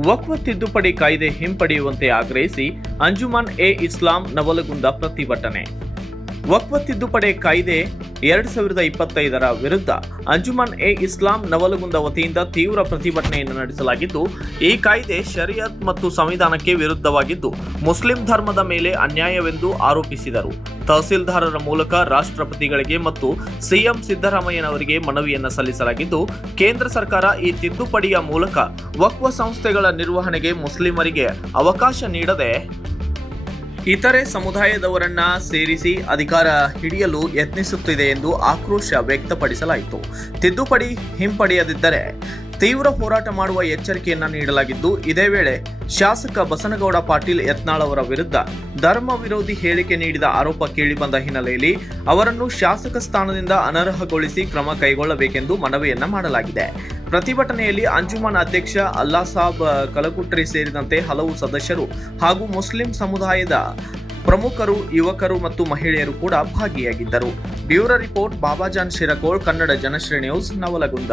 ವಕ್ಫ್ ತಿದ್ದುಪಡಿ ಕಾಯ್ದೆ ಹಿಂಪಡೆಯುವಂತೆ ಆಗ್ರಹಿಸಿ ಅಂಜುಮನ್ ಎ ಇಸ್ಲಾಂ ನವಲಗುಂದ ಪ್ರತಿಭಟನೆ. ವಕ್ಫ್ ತಿದ್ದುಪಡಿ ಕಾಯ್ದೆ ಎರಡ್ ಸಾವಿರದ ಇಪ್ಪತ್ತೈದರ ವಿರುದ್ಧ ಅಂಜುಮನ್ ಎ ಇಸ್ಲಾಂ ನವಲಗುಂದ ವತಿಯಿಂದ ತೀವ್ರ ಪ್ರತಿಭಟನೆಯನ್ನು ನಡೆಸಲಾಗಿದ್ದು, ಈ ಕಾಯ್ದೆ ಶರಿಯತ್ ಮತ್ತು ಸಂವಿಧಾನಕ್ಕೆ ವಿರುದ್ಧವಾಗಿದ್ದು, ಮುಸ್ಲಿಂ ಧರ್ಮದ ಮೇಲೆ ಅನ್ಯಾಯವೆಂದು ಆರೋಪಿಸಿದರು. ತಹಸೀಲ್ದಾರರ ಮೂಲಕ ರಾಷ್ಟ್ರಪತಿಗಳಿಗೆ ಮತ್ತು ಸಿಎಂ ಸಿದ್ದರಾಮಯ್ಯನವರಿಗೆ ಮನವಿಯನ್ನು ಸಲ್ಲಿಸಲಾಗಿದ್ದು, ಕೇಂದ್ರ ಸರ್ಕಾರ ಈ ತಿದ್ದುಪಡಿಯ ಮೂಲಕ ವಕ್ವ ಸಂಸ್ಥೆಗಳ ನಿರ್ವಹಣೆಗೆ ಮುಸ್ಲಿಮರಿಗೆ ಅವಕಾಶ ನೀಡದೆ ಇತರೆ ಸಮುದಾಯದವರನ್ನ ಸೇರಿಸಿ ಅಧಿಕಾರ ಹಿಡಿಯಲು ಯತ್ನಿಸುತ್ತಿದೆ ಎಂದು ಆಕ್ರೋಶ ವ್ಯಕ್ತಪಡಿಸಲಾಯಿತು. ತಿದ್ದುಪಡಿ ಹಿಂಪಡೆಯದಿದ್ದರೆ ತೀವ್ರ ಹೋರಾಟ ಮಾಡುವ ಎಚ್ಚರಿಕೆಯನ್ನ ನೀಡಲಾಗಿದ್ದು, ಇದೇ ವೇಳೆ ಶಾಸಕ ಬಸನಗೌಡ ಪಾಟೀಲ್ ಯತ್ನಾಳ್ ಅವರ ವಿರುದ್ಧ ಧರ್ಮ ವಿರೋಧಿ ಹೇಳಿಕೆ ನೀಡಿದ ಆರೋಪ ಕೇಳಿಬಂದ ಹಿನ್ನೆಲೆಯಲ್ಲಿ ಅವರನ್ನು ಶಾಸಕ ಸ್ಥಾನದಿಂದ ಅನರ್ಹಗೊಳಿಸಿ ಕ್ರಮ ಕೈಗೊಳ್ಳಬೇಕೆಂದು ಮನವಿಯನ್ನ ಮಾಡಲಾಗಿದೆ. ಪ್ರತಿಭಟನೆಯಲ್ಲಿ ಅಂಜುಮನ್ ಅಧ್ಯಕ್ಷ ಅಲ್ಲಾ ಸಾಬ್ ಕಲಕುಟ್ರಿ ಸೇರಿದಂತೆ ಹಲವು ಸದಸ್ಯರು ಹಾಗೂ ಮುಸ್ಲಿಂ ಸಮುದಾಯದ ಪ್ರಮುಖರು, ಯುವಕರು ಮತ್ತು ಮಹಿಳೆಯರು ಕೂಡ ಭಾಗಿಯಾಗಿದ್ದರು. Bureau report, Babajan Shirakol Kannada Janashree news, Navalgund.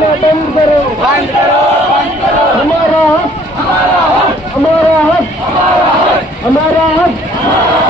धरना बंद करो। बंद करो बंद करो। हमारा हक हमारा हक हमारा हक हमारा हक।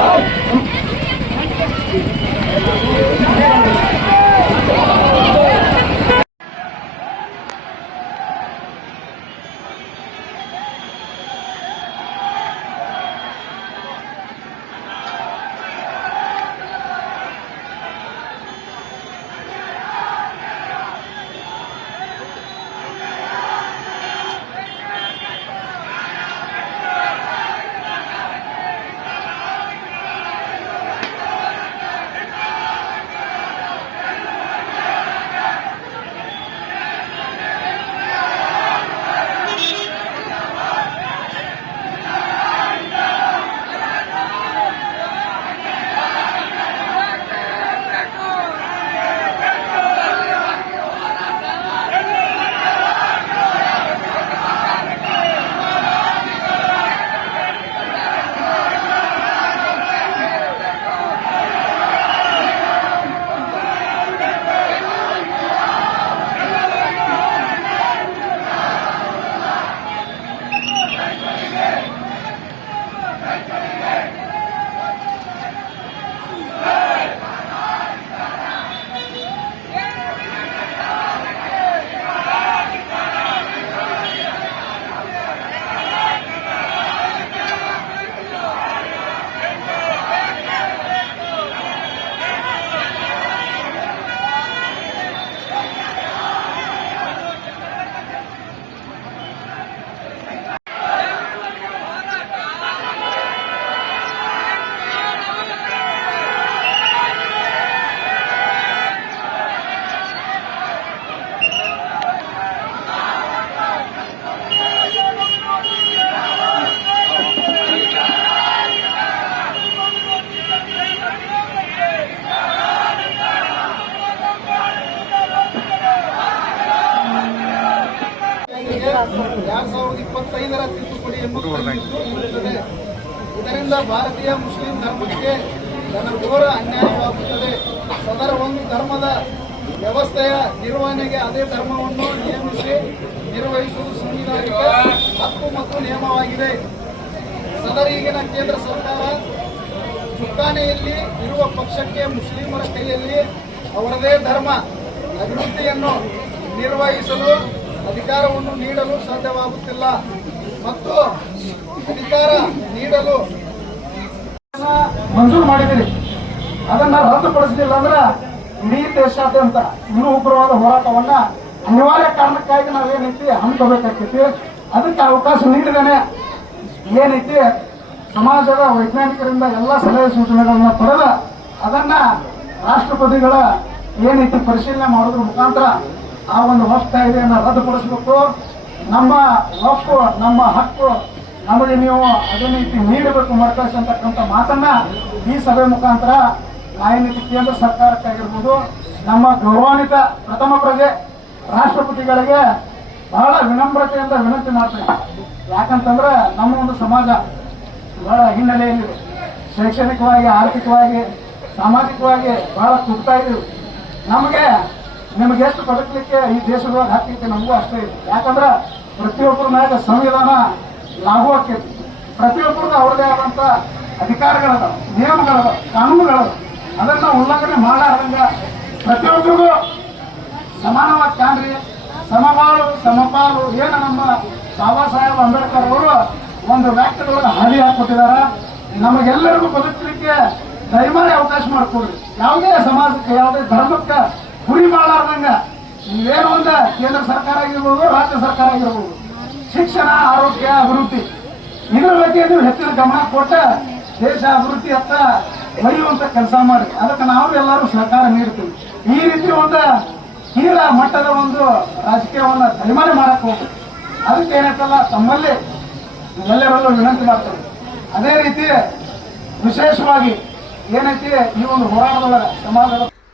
ಎರಡ್ ಸಾವಿರದ ಇಪ್ಪತ್ತೈದರ ತಿದ್ದುಪಡಿ ಎಂಬುದು ಇರುತ್ತದೆ. ಇದರಿಂದ ಭಾರತೀಯ ಮುಸ್ಲಿಂ ಧರ್ಮಕ್ಕೆ ಘನಘೋರ ಅನ್ಯಾಯವಾಗುತ್ತದೆ. ಸದರ ಒಂದು ಧರ್ಮದ ವ್ಯವಸ್ಥೆಯ ನಿರ್ವಹಣೆಗೆ ಅದೇ ಧರ್ಮವನ್ನು ನಿಯಮಿಸಿ ನಿರ್ವಹಿಸುವುದು ಸಂವಿಧಾನಿಕ ಹಕ್ಕು ಮತ್ತು ನಿಯಮವಾಗಿದೆ. ಸದರೀಗಿನ ಕೇಂದ್ರ ಸರ್ಕಾರ ಚುಕ್ಕಾಣಿಯಲ್ಲಿ ಇರುವ ಪಕ್ಷಕ್ಕೆ ಮುಸ್ಲಿಮರ ಕೈಯಲ್ಲಿ ಅವರದೇ ಧರ್ಮ. ಅಭಿವೃದ್ಧಿಯನ್ನು ನಿರ್ವಹಿಸಲು ಅಧಿಕಾರವನ್ನು ನೀಡಲು ಸಾಧ್ಯವಾಗುತ್ತಿಲ್ಲ. ಮತ್ತು ಅಧಿಕಾರ ನೀಡಲು ಮಂಜೂರು ಮಾಡಿದ್ದೀರಿ. ಅದನ್ನ ರದ್ದುಪಡಿಸಲಿಲ್ಲ ಅಂದ್ರೆ ಇಡೀ ದೇಶಾದ್ಯಂತ ಇನ್ನೂ ಉಗ್ರವಾದ ಹೋರಾಟವನ್ನ ಅನಿವಾರ್ಯ ಕಾರಣಕ್ಕಾಗಿ ನಾವೇನೈತಿ ಹಮ್ಮಿಕೋಬೇಕಾಗ್ತೈತಿ ಅದಕ್ಕೆ ಅವಕಾಶ ನೀಡಿದಾನೆ ಏನೈತಿ ಸಮಾಜದ ವೈಜ್ಞಾನಿಕರಿಂದ ಎಲ್ಲ ಸಲಹೆ ಸೂಚನೆಗಳನ್ನ ಪಡೆದ ಅದನ್ನ ರಾಷ್ಟ್ರಪತಿಗಳ ಏನೈತಿ ಪರಿಶೀಲನೆ ಮಾಡೋದ್ರ ಮುಖಾಂತರ ಆ ಒಂದು ಹೊಸ ಕಾಯ್ದೆಯನ್ನ ರದ್ದುಪಡಿಸಬೇಕು. ನಮ್ಮ ಹಕ್ಕು ನಮ್ಮ ಹಕ್ಕು, ನಮಗೆ ನೀವು ಅದೇ ರೀತಿ ನೀಡಬೇಕು ಮರ್ಕಸ್ ಅಂತಕ್ಕಂಥ ಮಾತನ್ನ ಈ ಸಭೆ ಮುಖಾಂತರ ನ್ಯಾಯನೀತಿ ಕೇಂದ್ರ ಸರ್ಕಾರಕ್ಕಾಗಿರ್ಬೋದು ನಮ್ಮ ಗೌರವಾನ್ವಿತ ಪ್ರಥಮ ಪ್ರಜೆ ರಾಷ್ಟ್ರಪತಿಗಳಿಗೆ ಬಹಳ ವಿನಮ್ರತೆಯಿಂದ ವಿನಂತಿ ಮಾಡ್ತೇನೆ. ಯಾಕಂತಂದ್ರೆ ನಮ್ಮ ಒಂದು ಸಮಾಜ ಬಹಳ ಹಿನ್ನೆಲೆಯಲ್ಲಿದೆ ಶೈಕ್ಷಣಿಕವಾಗಿ, ಆರ್ಥಿಕವಾಗಿ, ಸಾಮಾಜಿಕವಾಗಿ ಬಹಳ ಕುಗ್ತಾ ಇದ್ದೀವಿ. ನಮಗೆ ನಿಮಗೆ ಎಷ್ಟು ಬದುಕಲಿಕ್ಕೆ ಈ ದೇಶದೊಳಗೆ ಹಾಕಲಿಕ್ಕೆ ನಮಗೂ ಅಷ್ಟೇ ಇದೆ ಯಾಕಂದ್ರೆ ಪ್ರತಿಯೊಬ್ಬರ ಮ್ಯಾಗ ಸಂವಿಧಾನ ಲಾಭ ಆಕೈತಿ. ಪ್ರತಿಯೊಬ್ಬರಿಗೂ ಅವ್ರದೇ ಆದಂಥ ಅಧಿಕಾರಗಳದಾವ ನಿಯಮಗಳದ ಕಾನೂನುಗಳದ ಅದನ್ನ ಉಲ್ಲಂಘನೆ ಮಾಡಲಾರದಂಗ ಪ್ರತಿಯೊಬ್ಬರಿಗೂ ಸಮಾನವಾಗಿ ಕಾಣ್ರಿ ಸಮಬಾಳು, ಸಮಪಾಲು, ಏನು ನಮ್ಮ ಬಾಬಾ ಸಾಹೇಬ್ ಅಂಬೇಡ್ಕರ್ ಅವರು ಒಂದು ವ್ಯಾಖ್ಯದೊಳಗೆ ಹಾದಿ ಹಾಕೊಟ್ಟಿದಾರ ನಮಗೆಲ್ಲರಿಗೂ ಬದುಕಲಿಕ್ಕೆ ದಯಮಾಡಿ ಅವಕಾಶ ಮಾಡಿಕೊಡ್ರಿ. ಯಾವುದೇ ಸಮಾಜಕ್ಕೆ, ಯಾವುದೇ ಧರ್ಮಕ್ಕೆ ಗುರಿ ಮಾಡಲಾರ್ದಂಗ ಏನು ಒಂದು ಕೇಂದ್ರ ಸರ್ಕಾರ ಆಗಿರ್ಬೋದು, ರಾಜ್ಯ ಸರ್ಕಾರ ಆಗಿರ್ಬೋದು, ಶಿಕ್ಷಣ, ಆರೋಗ್ಯ, ಅಭಿವೃದ್ಧಿ, ಇದ್ರ ಬಗ್ಗೆ ನೀವು ಹೆಚ್ಚಿನ ಗಮನ ಕೊಟ್ಟ ದೇಶ ಅಭಿವೃದ್ಧಿ ಹತ್ತ ಒಯ್ಯುವಂತ ಕೆಲಸ ಮಾಡಿ. ಅದಕ್ಕೆ ನಾವು ಎಲ್ಲರೂ ಸಹಕಾರ ನೀಡ್ತೀವಿ. ಈ ರೀತಿ ಒಂದು ತೀರ ಮಟ್ಟದ ಒಂದು ರಾಜಕೀಯವನ್ನ ದಯಮಾಡಿ ಮಾಡಕ್ ಹೋಗ್ಬೇಕು ಅದಕ್ಕೆ ಏನಕ್ಕಲ್ಲ, ತಮ್ಮಲ್ಲಿ ಎಲ್ಲರಲ್ಲೂ ವಿನಂತಿ ಮಾಡ್ತೇವೆ. ಅದೇ ರೀತಿ ವಿಶೇಷವಾಗಿ ಏನೈತಿ ಈ ಒಂದು ಹೋರಾಟದೊಳಗೆ ಸಮಾಜದ